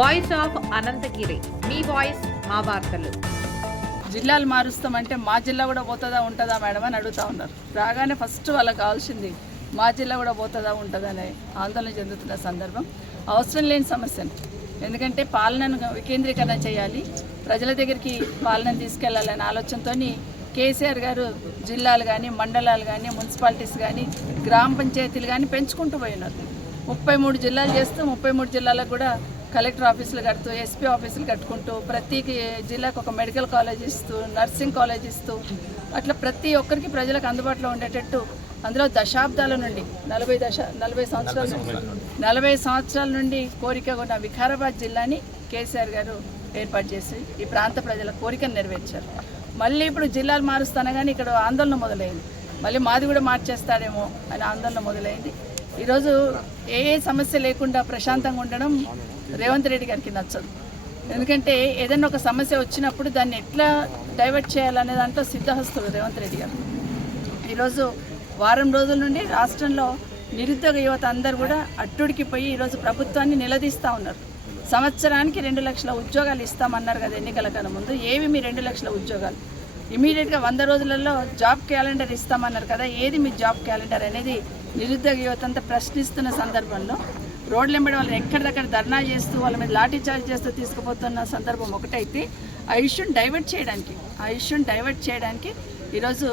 voice of Anantagiri మీ voice మా వార్తలు జిల్లాలు మారుస్తామంటే మా జిల్లా కూడా పోతుందా ఉంటుందా మేడం అని అడుగుతా ఉన్నారు రాగానే ఫస్ట్ వాళ్ళకి కావాల్సింది మా జిల్లా కూడా పోతుందా ఉంటుందా అనే ఆందోళన చెందుతున్న సందర్భం అవసరం లేని సమస్యను ఎందుకంటే పాలనను వికేంద్రీకరణ చేయాలి ప్రజల దగ్గరికి పాలన తీసుకెళ్లాలనే ఆలోచనతో కేసీఆర్ గారు జిల్లాలు కానీ మండలాలు కానీ మున్సిపాలిటీస్ కానీ గ్రామ పంచాయతీలు కానీ పెంచుకుంటూ పోయినారు ముప్పై మూడు జిల్లాలు చేస్తూ ముప్పై మూడు జిల్లాలకు కూడా కలెక్టర్ ఆఫీసులు కడుతూ ఎస్పీ ఆఫీసులు కట్టుకుంటూ ప్రతి జిల్లాకు ఒక మెడికల్ కాలేజ్ ఇస్తూ నర్సింగ్ కాలేజ్ ఇస్తూ అట్లా ప్రతి ఒక్కరికి ప్రజలకు అందుబాటులో ఉండేటట్టు అందులో దశాబ్దాల నుండి నలభై దశ నలభై సంవత్సరాల నలభై సంవత్సరాల నుండి కోరిక ఉన్న వికారాబాద్ జిల్లాని కేసీఆర్ గారు ఏర్పాటు చేసి ఈ ప్రాంత ప్రజల కోరికను నెరవేర్చారు మళ్ళీ ఇప్పుడు జిల్లాలు మారుస్తానగానే ఇక్కడ ఆందోళన మొదలైంది మళ్ళీ మాది కూడా మార్చేస్తాడేమో అని ఆందోళన మొదలైంది ఈరోజు ఏ ఏ సమస్య లేకుండా ప్రశాంతంగా ఉండడం రేవంత్ రెడ్డి గారికి నచ్చదు ఎందుకంటే ఏదైనా ఒక సమస్య వచ్చినప్పుడు దాన్ని ఎట్లా డైవర్ట్ చేయాలనే దాంట్లో సిద్ధహస్తులు రేవంత్ రెడ్డి గారు ఈరోజు వారం రోజుల నుండి రాష్ట్రంలో నిరుద్యోగ యువత అందరు కూడా అట్టుడికి పోయి ఈరోజు ప్రభుత్వాన్ని నిలదీస్తూ ఉన్నారు సంవత్సరానికి రెండు లక్షల ఉద్యోగాలు ఇస్తామన్నారు కదా ఎన్నికల కన్నా ముందు ఏవి మీ రెండు లక్షల ఉద్యోగాలు ఇమీడియట్గా వంద రోజులలో జాబ్ క్యాలెండర్ ఇస్తామన్నారు కదా ఏది మీ జాబ్ క్యాలెండర్ అనేది నిరుద్యోగ అంతా ప్రశ్నిస్తున్న సందర్భంలో వాళ్ళని ఎక్కడి ఎక్కడిదక్కడ ధర్నా చేస్తూ వాళ్ళ మీద లాఠీ చార్జ్ చేస్తూ తీసుకుపోతున్న సందర్భం ఒకటైతే ఆ ఇష్యూని డైవర్ట్ చేయడానికి ఆ ఇష్యూని డైవర్ట్ చేయడానికి ఈరోజు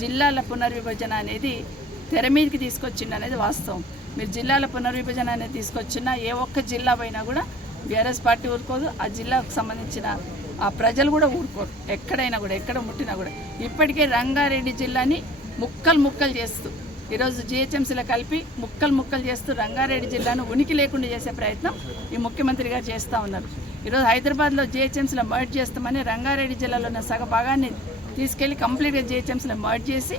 జిల్లాల పునర్విభజన అనేది తెర మీదకి తీసుకొచ్చింది అనేది వాస్తవం మీరు జిల్లాల పునర్విభజన అనేది తీసుకొచ్చినా ఏ ఒక్క జిల్లా పోయినా కూడా బీఆర్ఎస్ పార్టీ ఊరుకోదు ఆ జిల్లాకు సంబంధించిన ఆ ప్రజలు కూడా ఊరుకోరు ఎక్కడైనా కూడా ఎక్కడ ముట్టినా కూడా ఇప్పటికే రంగారెడ్డి జిల్లాని ముక్కలు ముక్కలు చేస్తూ ఈరోజు జిహెచ్ఎంసీలో కలిపి ముక్కలు ముక్కలు చేస్తూ రంగారెడ్డి జిల్లాను ఉనికి లేకుండా చేసే ప్రయత్నం ఈ ముఖ్యమంత్రి గారు చేస్తూ ఉన్నారు ఈరోజు హైదరాబాద్లో జిహెచ్ఎంసీలో మర్జ్ చేస్తామని రంగారెడ్డి జిల్లాలో ఉన్న సగ భాగాన్ని తీసుకెళ్లి కంప్లీట్గా జిహెచ్ఎంసీలో మర్జ్ చేసి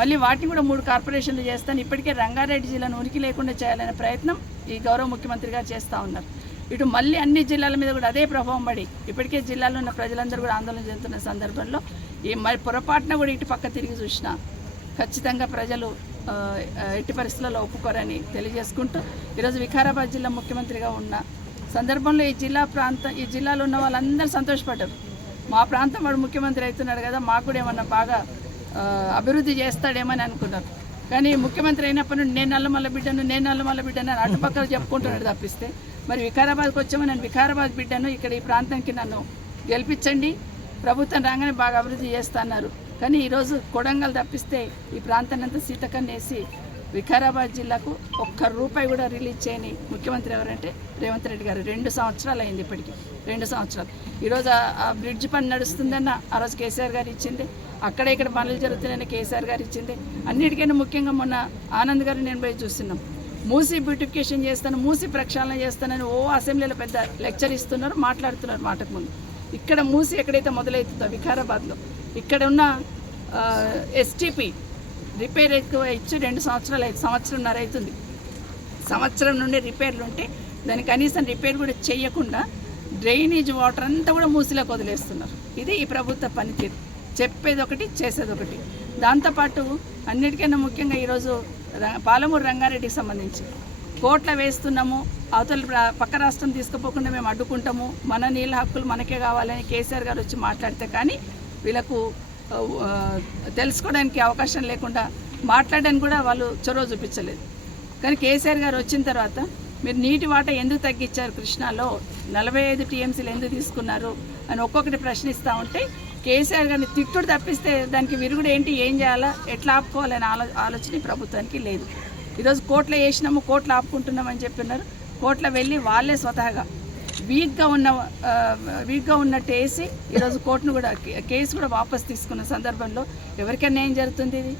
మళ్ళీ వాటిని కూడా మూడు కార్పొరేషన్లు చేస్తాను ఇప్పటికే రంగారెడ్డి జిల్లాను ఉనికి లేకుండా చేయాలనే ప్రయత్నం ఈ గౌరవ ముఖ్యమంత్రి గారు చేస్తూ ఉన్నారు ఇటు మళ్ళీ అన్ని జిల్లాల మీద కూడా అదే ప్రభావం పడి ఇప్పటికే జిల్లాలో ఉన్న ప్రజలందరూ కూడా ఆందోళన చెందుతున్న సందర్భంలో ఈ మరి పొరపాటున కూడా ఇటు పక్క తిరిగి చూసినా ఖచ్చితంగా ప్రజలు ఎట్టి పరిస్థితులలో ఒప్పుకోరని తెలియజేసుకుంటూ ఈరోజు వికారాబాద్ జిల్లా ముఖ్యమంత్రిగా ఉన్న సందర్భంలో ఈ జిల్లా ప్రాంతం ఈ జిల్లాలో ఉన్న వాళ్ళందరూ సంతోషపడ్డారు మా ప్రాంతం వాడు ముఖ్యమంత్రి అవుతున్నాడు కదా మాకు కూడా ఏమన్నా బాగా అభివృద్ధి చేస్తాడేమని అనుకున్నారు కానీ ముఖ్యమంత్రి అయినప్పటి నుండి నేను నల్లమల్ల బిడ్డను నేను నల్లమల్ల బిడ్డను అని అటుపక్కలు చెప్పుకుంటున్నాడు తప్పిస్తే మరి వికారాబాద్కి వచ్చామో నేను వికారాబాద్ బిడ్డను ఇక్కడ ఈ ప్రాంతానికి నన్ను గెలిపించండి ప్రభుత్వం రాగానే బాగా అభివృద్ధి చేస్తా అన్నారు కానీ ఈరోజు కొడంగల్ తప్పిస్తే ఈ ప్రాంతాన్ని అంతా సీతకన్నేసి వికారాబాద్ జిల్లాకు ఒక్క రూపాయి కూడా రిలీజ్ చేయని ముఖ్యమంత్రి ఎవరంటే రేవంత్ రెడ్డి గారు రెండు సంవత్సరాలు అయింది ఇప్పటికీ రెండు సంవత్సరాలు ఈరోజు ఆ బ్రిడ్జ్ పని నడుస్తుందన్న ఆ రోజు కేసీఆర్ గారు ఇచ్చింది అక్కడ ఇక్కడ పనులు జరుగుతున్నాయని కేసీఆర్ గారు ఇచ్చింది అన్నిటికైనా ముఖ్యంగా మొన్న ఆనంద్ గారు నేను పోయి చూస్తున్నాం మూసి బ్యూటిఫికేషన్ చేస్తాను మూసి ప్రక్షాళన చేస్తానని ఓ అసెంబ్లీలో పెద్ద లెక్చర్ ఇస్తున్నారు మాట్లాడుతున్నారు మాటకు ముందు ఇక్కడ మూసి ఎక్కడైతే మొదలవుతుందో వికారాబాద్లో ఇక్కడ ఉన్న ఎస్టీపీ రిపేర్ ఎక్కువ ఇచ్చి రెండు సంవత్సరాలు ఐదు సంవత్సరంన్నర అవుతుంది సంవత్సరం నుండి రిపేర్లు ఉంటే దాన్ని కనీసం రిపేర్ కూడా చేయకుండా డ్రైనేజ్ వాటర్ అంతా కూడా మూసిలా వదిలేస్తున్నారు ఇది ఈ ప్రభుత్వ పనితీరు చెప్పేది ఒకటి చేసేది ఒకటి దాంతోపాటు అన్నిటికైనా ముఖ్యంగా ఈరోజు పాలమూరు రంగారెడ్డికి సంబంధించి కోట్ల వేస్తున్నాము అవతల పక్క రాష్ట్రం తీసుకుపోకుండా మేము అడ్డుకుంటాము మన నీళ్ళ హక్కులు మనకే కావాలని కేసీఆర్ గారు వచ్చి మాట్లాడితే కానీ వీళ్ళకు తెలుసుకోవడానికి అవకాశం లేకుండా మాట్లాడడానికి కూడా వాళ్ళు చొరవ చూపించలేదు కానీ కేసీఆర్ గారు వచ్చిన తర్వాత మీరు నీటి వాట ఎందుకు తగ్గించారు కృష్ణాలో నలభై ఐదు టీఎంసీలు ఎందుకు తీసుకున్నారు అని ఒక్కొక్కటి ప్రశ్నిస్తూ ఉంటే కేసీఆర్ గారిని తిట్టుడు తప్పిస్తే దానికి విరుగుడు ఏంటి ఏం చేయాలా ఎట్లా ఆపుకోవాలనే ఆలో ఆలోచన ప్రభుత్వానికి లేదు ఈరోజు కోట్ల వేసినాము కోట్లు ఆపుకుంటున్నామని చెప్పినారు కోట్ల వెళ్ళి వాళ్ళే స్వతహాగా వీక్గా ఉన్న వీక్గా ఉన్నట్టు వేసి ఈరోజు కోర్టును కూడా కేసు కూడా వాపస్ తీసుకున్న సందర్భంలో ఎవరికి అన్యాయం జరుగుతుంది ఇది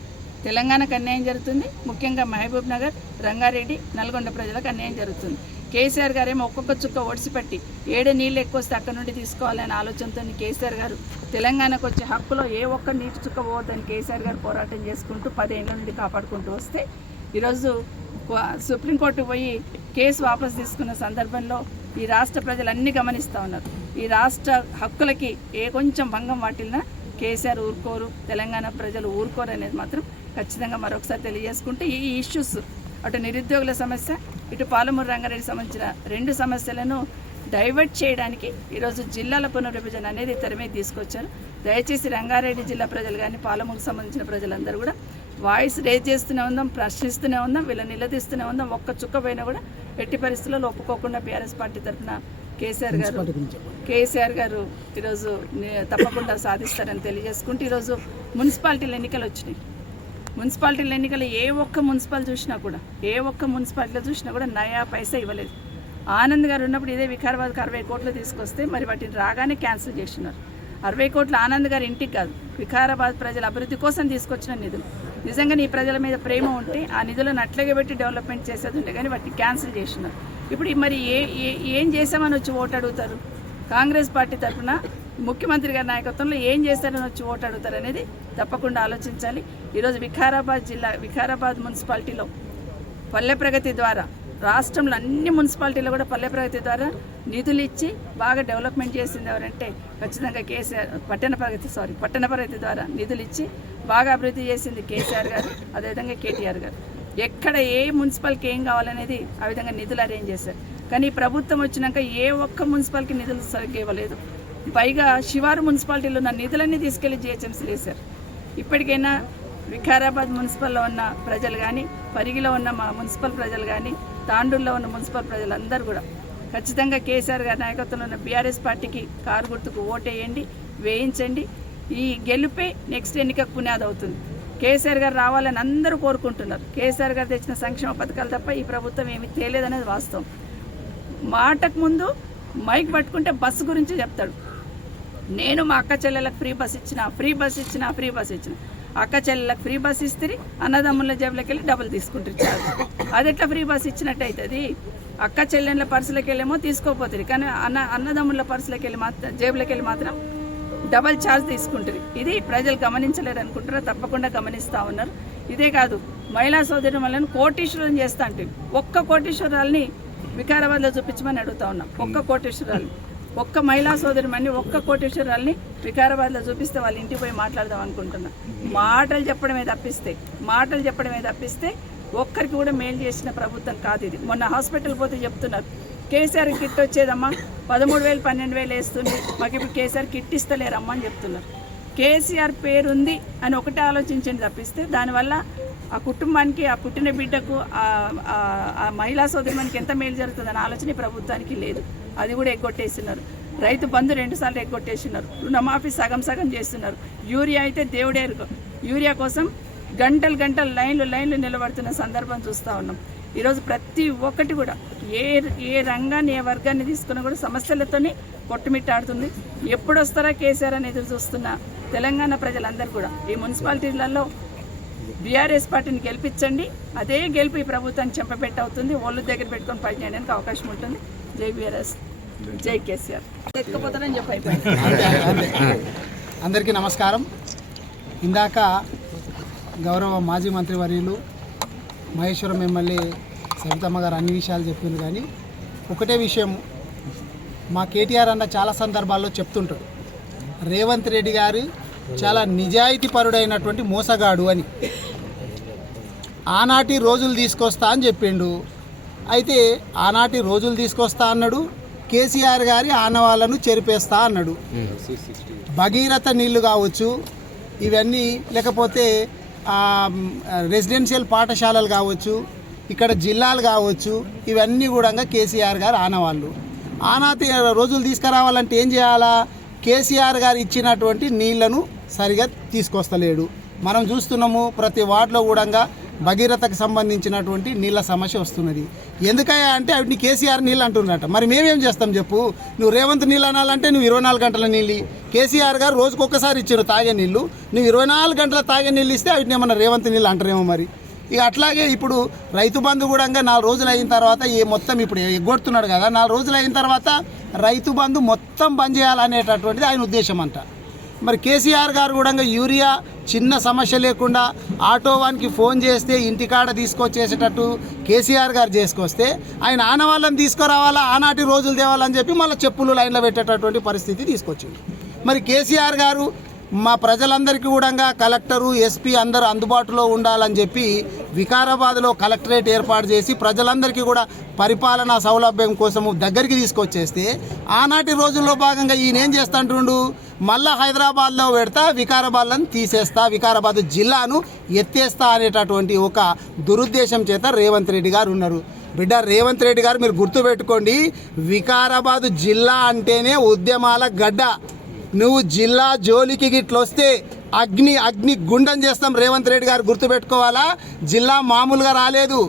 తెలంగాణకు అన్యాయం జరుగుతుంది ముఖ్యంగా మహబూబ్ నగర్ రంగారెడ్డి నల్గొండ ప్రజలకు అన్యాయం జరుగుతుంది కేసీఆర్ గారేమో ఒక్కొక్క చుక్క ఒడిసిపెట్టి ఏడే నీళ్ళు ఎక్కువ వస్తే అక్కడ నుండి తీసుకోవాలనే ఆలోచనతో కేసీఆర్ గారు తెలంగాణకు వచ్చే హక్కులో ఏ ఒక్క నీటి చుక్క పోవద్దని కేసీఆర్ గారు పోరాటం చేసుకుంటూ పదేళ్ళ నుండి కాపాడుకుంటూ వస్తే ఈరోజు సుప్రీంకోర్టు పోయి కేసు వాపసు తీసుకున్న సందర్భంలో ఈ రాష్ట్ర ప్రజలన్నీ గమనిస్తూ ఉన్నారు ఈ రాష్ట్ర హక్కులకి ఏ కొంచెం భంగం వాటిల్నా కేసీఆర్ ఊరుకోరు తెలంగాణ ప్రజలు ఊరుకోరు అనేది మాత్రం ఖచ్చితంగా మరొకసారి తెలియజేసుకుంటే ఈ ఇష్యూస్ అటు నిరుద్యోగుల సమస్య ఇటు పాలమూరు రంగారెడ్డి సంబంధించిన రెండు సమస్యలను డైవర్ట్ చేయడానికి ఈరోజు జిల్లాల పునర్విభజన అనేది తెర మీద తీసుకొచ్చారు దయచేసి రంగారెడ్డి జిల్లా ప్రజలు కానీ పాలమూరుకు సంబంధించిన ప్రజలందరూ కూడా వాయిస్ రేజ్ చేస్తూనే ఉందాం ప్రశ్నిస్తూనే ఉందాం వీళ్ళని నిలదీస్తూనే ఉందాం ఒక్క చుక్క పోయినా కూడా ఎట్టి పరిస్థితుల్లో ఒప్పుకోకుండా బీఆర్ఎస్ పార్టీ తరఫున కేసీఆర్ గారు కేసీఆర్ గారు ఈరోజు తప్పకుండా సాధిస్తారని తెలియజేసుకుంటూ ఈరోజు మున్సిపాలిటీల ఎన్నికలు వచ్చినాయి మున్సిపాలిటీల ఎన్నికలు ఏ ఒక్క మున్సిపల్ చూసినా కూడా ఏ ఒక్క మున్సిపాలిటీలో చూసినా కూడా నయా పైసా ఇవ్వలేదు ఆనంద్ గారు ఉన్నప్పుడు ఇదే వికారాబాద్కి అరవై కోట్లు తీసుకొస్తే మరి వాటిని రాగానే క్యాన్సిల్ చేస్తున్నారు అరవై కోట్లు ఆనంద్ గారు ఇంటికి కాదు వికారాబాద్ ప్రజల అభివృద్ధి కోసం తీసుకొచ్చిన నిధులు నిజంగా నీ ప్రజల మీద ప్రేమ ఉంటే ఆ నిధులను అట్లాగే పెట్టి డెవలప్మెంట్ చేసేది ఉండే కానీ వాటిని క్యాన్సిల్ చేసినారు ఇప్పుడు మరి ఏ ఏం చేసామని వచ్చి ఓటు అడుగుతారు కాంగ్రెస్ పార్టీ తరఫున ముఖ్యమంత్రి గారి నాయకత్వంలో ఏం చేస్తారని వచ్చి ఓటు అడుగుతారు అనేది తప్పకుండా ఆలోచించాలి ఈరోజు వికారాబాద్ జిల్లా వికారాబాద్ మున్సిపాలిటీలో పల్లె ప్రగతి ద్వారా రాష్ట్రంలో అన్ని మున్సిపాలిటీలో కూడా పల్లె ప్రగతి ద్వారా నిధులు ఇచ్చి బాగా డెవలప్మెంట్ చేసింది ఎవరంటే ఖచ్చితంగా కేసీఆర్ పట్టణ ప్రగతి సారీ పట్టణ ప్రగతి ద్వారా నిధులు ఇచ్చి బాగా అభివృద్ధి చేసింది కేసీఆర్ గారు అదేవిధంగా కేటీఆర్ గారు ఎక్కడ ఏ మున్సిపాలిటీకి ఏం కావాలనేది ఆ విధంగా నిధులు అరేంజ్ చేశారు కానీ ప్రభుత్వం వచ్చినాక ఏ ఒక్క మున్సిపాలిటీకి నిధులు సరిగ్గా ఇవ్వలేదు పైగా శివారు మున్సిపాలిటీలో ఉన్న నిధులన్నీ తీసుకెళ్లి జిహెచ్ఎంసీ వేశారు ఇప్పటికైనా వికారాబాద్ మున్సిపల్లో ఉన్న ప్రజలు కానీ పరిగిలో ఉన్న మా మున్సిపల్ ప్రజలు కానీ తాండూరులో ఉన్న మున్సిపల్ ప్రజలందరూ కూడా ఖచ్చితంగా కేసీఆర్ గారి నాయకత్వంలో ఉన్న బీఆర్ఎస్ పార్టీకి కారు గుర్తుకు ఓటేయండి వేయించండి ఈ గెలుపే నెక్స్ట్ ఎన్నిక పునాది అవుతుంది కేసీఆర్ గారు రావాలని అందరూ కోరుకుంటున్నారు కేసీఆర్ గారు తెచ్చిన సంక్షేమ పథకాలు తప్ప ఈ ప్రభుత్వం ఏమి తేలేదనేది వాస్తవం మాటకు ముందు మైక్ పట్టుకుంటే బస్సు గురించి చెప్తాడు నేను మా అక్క చెల్లెలకు ఫ్రీ బస్ ఇచ్చిన ఫ్రీ బస్ ఇచ్చిన ఫ్రీ బస్ ఇచ్చిన అక్క చెల్లెలకు ఫ్రీ బస్ ఇస్తుంది అన్నదమ్ముల జేబులకి వెళ్ళి డబ్బులు తీసుకుంటారు చాలు అది ఎట్లా ఫ్రీ బస్ ఇచ్చినట్టు అవుతుంది అక్క చెల్లెళ్ళ పర్సులకు వెళ్ళేమో తీసుకోపోతుంది కానీ అన్న అన్నదమ్ముల పర్సులకు వెళ్ళి మాత్రం జేబులకు వెళ్ళి మాత్రం డబల్ ఛార్జ్ తీసుకుంటుంది ఇది ప్రజలు గమనించలేరు అనుకుంటారా తప్పకుండా గమనిస్తూ ఉన్నారు ఇదే కాదు మహిళా సోదరుల వాళ్ళని కోటీశ్వరం చేస్తా అంటే ఒక్క కోటీశ్వరాలని వికారాబాద్లో చూపించమని అడుగుతా ఉన్నాం ఒక్క కోటేశ్వరాలు ఒక్క మహిళా సోదరిమణి ఒక్క కోటేశ్వరాల్ని వికారాబాద్లో చూపిస్తే వాళ్ళ ఇంటికి పోయి మాట్లాడదాం అనుకుంటున్నా మాటలు చెప్పడమే తప్పిస్తే మాటలు చెప్పడమే తప్పిస్తే ఒక్కరికి కూడా మేలు చేసిన ప్రభుత్వం కాదు ఇది మొన్న హాస్పిటల్ పోతే చెప్తున్నారు కేసీఆర్ కిట్ వచ్చేదమ్మా పదమూడు వేలు పన్నెండు వేలు వేస్తుంది మాకు ఇప్పుడు కేసీఆర్ కిట్ ఇస్తలేరమ్మా అని చెప్తున్నారు కేసీఆర్ పేరు ఉంది అని ఒకటే ఆలోచించండి తప్పిస్తే దానివల్ల ఆ కుటుంబానికి ఆ పుట్టిన బిడ్డకు ఆ మహిళా సోదరుమనికి ఎంత మేలు జరుగుతుందనే ఆలోచన ప్రభుత్వానికి లేదు అది కూడా ఎగ్గొట్టేస్తున్నారు రైతు బంధు రెండుసార్లు ఎగ్గొట్టేస్తున్నారు రుణమాఫీ సగం సగం చేస్తున్నారు యూరియా అయితే దేవుడే యూరియా కోసం గంటలు గంటలు లైన్లు లైన్లు నిలబడుతున్న సందర్భం చూస్తూ ఉన్నాం ఈరోజు ప్రతి ఒక్కటి కూడా ఏ ఏ రంగాన్ని ఏ వర్గాన్ని తీసుకున్నా కూడా సమస్యలతోనే కొట్టుమిట్టాడుతుంది ఎప్పుడు వస్తారా కేసీఆర్ అని ఎదురు చూస్తున్న తెలంగాణ ప్రజలందరూ కూడా ఈ మున్సిపాలిటీలలో బీఆర్ఎస్ పార్టీని గెలిపించండి అదే గెలుపు ఈ ప్రభుత్వాన్ని చెంపబెట్టవుతుంది ఒళ్ళు దగ్గర పెట్టుకొని పనిచేయడానికి అవకాశం ఉంటుంది అందరికీ నమస్కారం ఇందాక గౌరవ మాజీ మంత్రి వర్యులు మహేశ్వరం ఎమ్మెల్యే సవితమ్మ గారు అన్ని విషయాలు చెప్పింది కానీ ఒకటే విషయం మా కేటీఆర్ అన్న చాలా సందర్భాల్లో చెప్తుంటాడు రేవంత్ రెడ్డి గారు చాలా నిజాయితీ పరుడైనటువంటి మోసగాడు అని ఆనాటి రోజులు తీసుకొస్తా అని చెప్పిండు అయితే ఆనాటి రోజులు తీసుకొస్తా అన్నాడు కేసీఆర్ గారి ఆనవాళ్ళను చెరిపేస్తా అన్నాడు భగీరథ నీళ్లు కావచ్చు ఇవన్నీ లేకపోతే రెసిడెన్షియల్ పాఠశాలలు కావచ్చు ఇక్కడ జిల్లాలు కావచ్చు ఇవన్నీ కూడా కేసీఆర్ గారు ఆనవాళ్ళు ఆనాటి రోజులు తీసుకురావాలంటే ఏం చేయాలా కేసీఆర్ గారు ఇచ్చినటువంటి నీళ్లను సరిగా తీసుకొస్తలేడు మనం చూస్తున్నాము ప్రతి వార్డులో కూడా భగీరథకు సంబంధించినటువంటి నీళ్ళ సమస్య వస్తున్నది ఎందుకయ్యా అంటే అవి కేసీఆర్ నీళ్ళు అంటున్నట మరి మేమేం చేస్తాం చెప్పు నువ్వు రేవంత్ నీళ్ళు అనాలంటే నువ్వు ఇరవై నాలుగు గంటల నీళ్ళు కేసీఆర్ గారు రోజుకొకసారి ఇచ్చారు తాగే నీళ్ళు నువ్వు ఇరవై నాలుగు గంటల తాగే నీళ్ళు ఇస్తే వాటిని ఏమన్నా రేవంత్ నీళ్ళు అంటారేమో మరి ఇక అట్లాగే ఇప్పుడు రైతు బంధు కూడా నాలుగు రోజులు అయిన తర్వాత ఏ మొత్తం ఇప్పుడు ఎగ్గొడుతున్నాడు కదా నాలుగు రోజులు అయిన తర్వాత రైతు బంధు మొత్తం బంద్ చేయాలనేటటువంటిది ఆయన ఉద్దేశం అంట మరి కేసీఆర్ గారు కూడా యూరియా చిన్న సమస్య లేకుండా ఆటో వానికి ఫోన్ చేస్తే ఇంటికాడ తీసుకొచ్చేసేటట్టు కేసీఆర్ గారు చేసుకొస్తే ఆయన ఆనవాళ్ళని తీసుకురావాలా ఆనాటి రోజులు తేవాలని చెప్పి మళ్ళీ చెప్పులు లైన్లో పెట్టేటటువంటి పరిస్థితి తీసుకొచ్చింది మరి కేసీఆర్ గారు మా ప్రజలందరికీ కూడా కలెక్టరు ఎస్పీ అందరూ అందుబాటులో ఉండాలని చెప్పి వికారాబాద్లో కలెక్టరేట్ ఏర్పాటు చేసి ప్రజలందరికీ కూడా పరిపాలనా సౌలభ్యం కోసము దగ్గరికి తీసుకొచ్చేస్తే ఆనాటి రోజుల్లో భాగంగా ఈయన ఏం అంటుండు మళ్ళా హైదరాబాద్లో పెడతా వికారాబాద్లను తీసేస్తా వికారాబాద్ జిల్లాను ఎత్తేస్తా అనేటటువంటి ఒక దురుద్దేశం చేత రేవంత్ రెడ్డి గారు ఉన్నారు బిడ్డ రేవంత్ రెడ్డి గారు మీరు గుర్తుపెట్టుకోండి వికారాబాద్ జిల్లా అంటేనే ఉద్యమాల గడ్డ నువ్వు జిల్లా జోలికి వస్తే అగ్ని అగ్ని గుండం చేస్తాం రేవంత్ రెడ్డి గారు గుర్తుపెట్టుకోవాలా జిల్లా మామూలుగా రాలేదు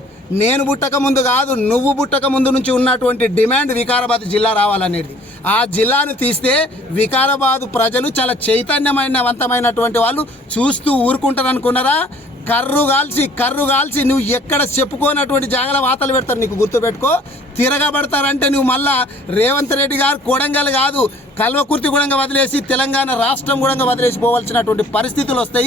నేను పుట్టక ముందు కాదు నువ్వు పుట్టక ముందు నుంచి ఉన్నటువంటి డిమాండ్ వికారాబాద్ జిల్లా రావాలనేది ఆ జిల్లాను తీస్తే వికారాబాద్ ప్రజలు చాలా చైతన్యమైనవంతమైనటువంటి వాళ్ళు చూస్తూ ఊరుకుంటారు అనుకున్నారా కర్రు కాల్చి కర్రు కాల్చి నువ్వు ఎక్కడ చెప్పుకోనటువంటి జాగల వాతలు పెడతారు నీకు గుర్తుపెట్టుకో తిరగబడతారంటే నువ్వు మళ్ళా రేవంత్ రెడ్డి గారు కొడంగల్ కాదు కల్వకుర్తి కూడా వదిలేసి తెలంగాణ రాష్ట్రం కూడా వదిలేసి పోవాల్సినటువంటి పరిస్థితులు వస్తాయి